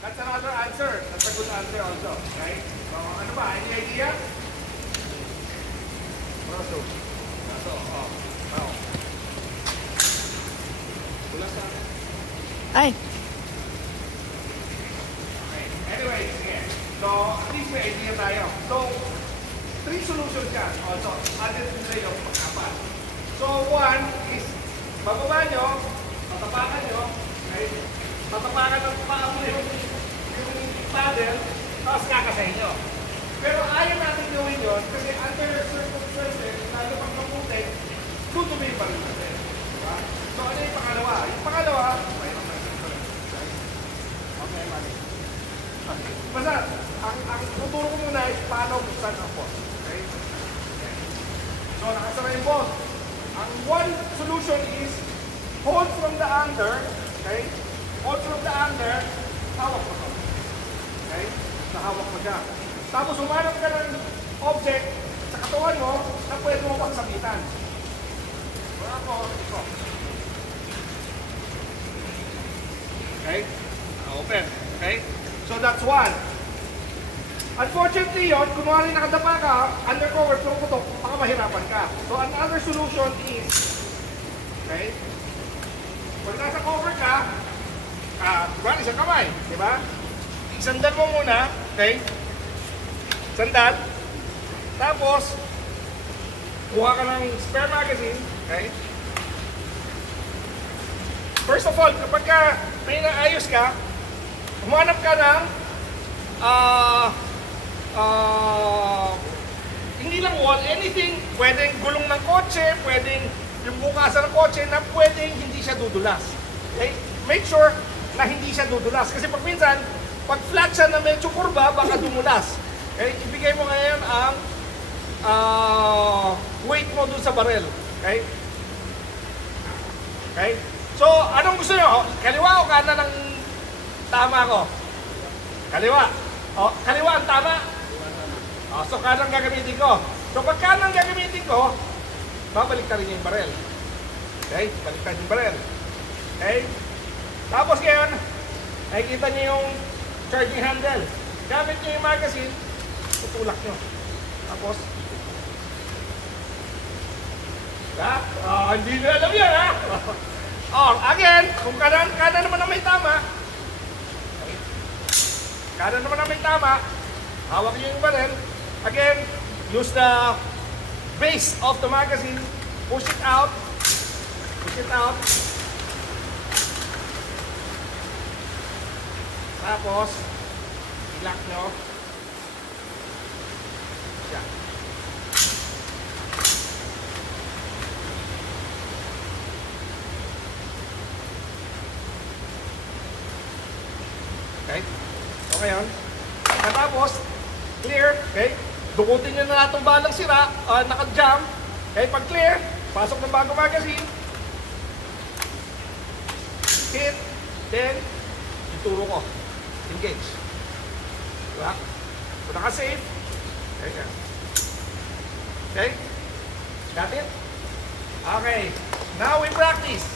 That's another answer. That's a good answer also. Right? So, ano ba? Any idea? Braso. Braso. Oh. Wala sa akin. Ay! Okay. Anyway, sige. So, at least may idea tayo. So, 3 solutions yan. Also, added nila yung pag-apat. So, 1 is, bababa nyo, tatapakan nyo, right? Tatapakan ng paa mo yung paddle, tapos kakasahin nyo. Pero ayaw natin gawin yun kasi under circumstances, lalo pag maputik, tutuloy pa rin natin. Diba? So, ano yung pangalawa? Yung pangalawa, mayroon na sa okay, mali. Okay. Basta, ang tuturo ko muna is paano buksan ang boss. Okay? So, nakasara yung boss. Ang one solution is hold from the under, okay? Hold from the under, hawak mo to. Okay? Nahawak mo siya. Tapos humanap ka ng object sa katawan mo na pwede mo pang sabitan. Wala ko, ito. Okay? Open. Okay? So that's one. Unfortunately yun, kunwari nakadapa ka, undercover, putok, baka mahirapan ka. So another solution is, okay? Pag nasa cover ka, diba, isang kamay, diba? Isandal mo muna, okay? Sandal. Tapos, kuha ka ng spare magazine, okay? First of all, kapag may naayos ka, humanap ka ng hindi lang wall, anything, pwedeng gulong ng kotse, pwedeng yung bukasan ng kotse na pwedeng hindi siya dudulas. Okay? Make sure na hindi siya dudulas. Kasi pag minsan, pag flat siya na medyo kurba, baka dumulas. Okay? Ibigay mo ngayon ang weight mo dun sa barrel. Okay? Okay? So, anong gusto nyo? Kaliwa o kanan ng tama ko? Kaliwa. O, kaliwa ang tama? O, so, kanan gagamitin ko. So, pag kanan gagamitin ko, babalik ka rin yung barrel. Okay? Baliktad yung barrel. Okay? Tapos ngayon, nakikita nyo yung charging handle. Gamit nyo yung magazine, tutulak nyo. Tapos, hindi nyo alam yan, ha? Or, again, kung kanan naman na may tama, okay. Kanan naman na may tama, hawak nyo yung barrel. Again, use the base of the magazine, push it out, tapos, ilak nyo, yan. Okay, so ngayon, tapos, clear, okay, dukutin nyo na lahat ng balang sira, naka-jam. Okay, pag clear, pasok ng bagong magazine. Hit, then, ituro ko. Engage. Diba? So, naka-save. Okay. Okay? Got it? Okay. Now we practice.